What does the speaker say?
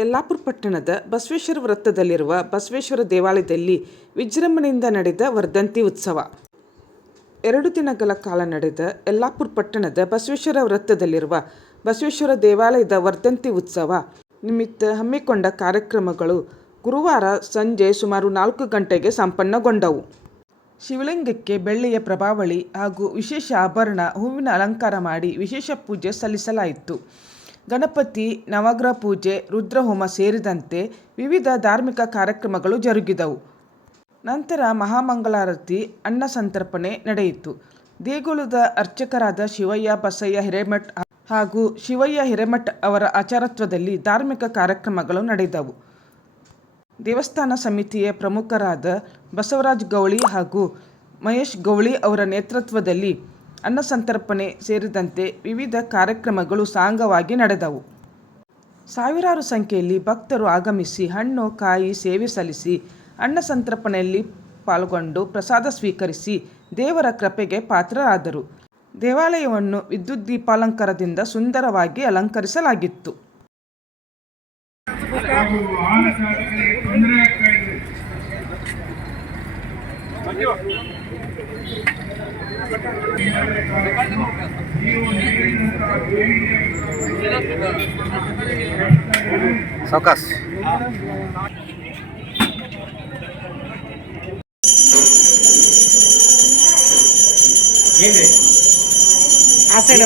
ಯಲ್ಲಾಪುರ ಪಟ್ಟಣದ ಬಸವೇಶ್ವರ ವೃತ್ತದಲ್ಲಿರುವ ಬಸವೇಶ್ವರ ದೇವಾಲಯದಲ್ಲಿ ವಿಜೃಂಭಣೆಯಿಂದ ನಡೆದ ವರ್ಧಂತಿ ಉತ್ಸವ. 2 ದಿನಗಳ ಕಾಲ ನಡೆದ ಯಲ್ಲಾಪುರ ಪಟ್ಟಣದ ಬಸವೇಶ್ವರ ವೃತ್ತದಲ್ಲಿರುವ ಬಸವೇಶ್ವರ ದೇವಾಲಯದ ವರ್ಧಂತಿ ಉತ್ಸವ ನಿಮಿತ್ತ ಹಮ್ಮಿಕೊಂಡ ಕಾರ್ಯಕ್ರಮಗಳು ಗುರುವಾರ ಸಂಜೆ ಸುಮಾರು 4 ಗಂಟೆಗೆ ಸಂಪನ್ನಗೊಂಡವು. ಶಿವಲಿಂಗಕ್ಕೆ ಬೆಳ್ಳಿಯ ಪ್ರಭಾವಳಿ ಹಾಗೂ ವಿಶೇಷ ಆಭರಣ, ಹೂವಿನ ಅಲಂಕಾರ ಮಾಡಿ ವಿಶೇಷ ಪೂಜೆ ಸಲ್ಲಿಸಲಾಯಿತು. ಗಣಪತಿ, ನವಗ್ರಹ ಪೂಜೆ, ರುದ್ರಹೋಮ ಸೇರಿದಂತೆ ವಿವಿಧ ಧಾರ್ಮಿಕ ಕಾರ್ಯಕ್ರಮಗಳು ಜರುಗಿದವು. ನಂತರ ಮಹಾಮಂಗಳಾರತಿ, ಅನ್ನ ಸಂತರ್ಪಣೆ ನಡೆಯಿತು. ದೇಗುಲದ ಅರ್ಚಕರಾದ ಶಿವಯ್ಯ ಬಸಯ್ಯ ಹಿರೇಮಠ್ ಹಾಗೂ ಶಿವಯ್ಯ ಹಿರೇಮಠ್ ಅವರ ಆಚಾರತ್ವದಲ್ಲಿ ಧಾರ್ಮಿಕ ಕಾರ್ಯಕ್ರಮಗಳು ನಡೆದವು. ದೇವಸ್ಥಾನ ಸಮಿತಿಯ ಪ್ರಮುಖರಾದ ಬಸವರಾಜ್ ಗೌಳಿ ಹಾಗೂ ಮಹೇಶ್ ಗೌಳಿ ಅವರ ನೇತೃತ್ವದಲ್ಲಿ ಅನ್ನ ಸಂತರ್ಪಣೆ ಸೇರಿದಂತೆ ವಿವಿಧ ಕಾರ್ಯಕ್ರಮಗಳು ಸಾಂಗವಾಗಿ ನಡೆದವು. ಸಾವಿರಾರು ಸಂಖ್ಯೆಯಲ್ಲಿ ಭಕ್ತರು ಆಗಮಿಸಿ ಹಣ್ಣು, ಕಾಯಿ, ಸೇವೆ ಸಲ್ಲಿಸಿ ಅನ್ನ ಸಂತರ್ಪಣೆಯಲ್ಲಿ ಪಾಲ್ಗೊಂಡು ಪ್ರಸಾದ ಸ್ವೀಕರಿಸಿ ದೇವರ ಕೃಪೆಗೆ ಪಾತ್ರರಾದರು. ದೇವಾಲಯವನ್ನು ವಿದ್ಯುತ್ ದೀಪಾಲಂಕಾರದಿಂದ ಸುಂದರವಾಗಿ ಅಲಂಕರಿಸಲಾಗಿತ್ತು. ಸಾವಕಾಶ ಆ ಸೈಡ್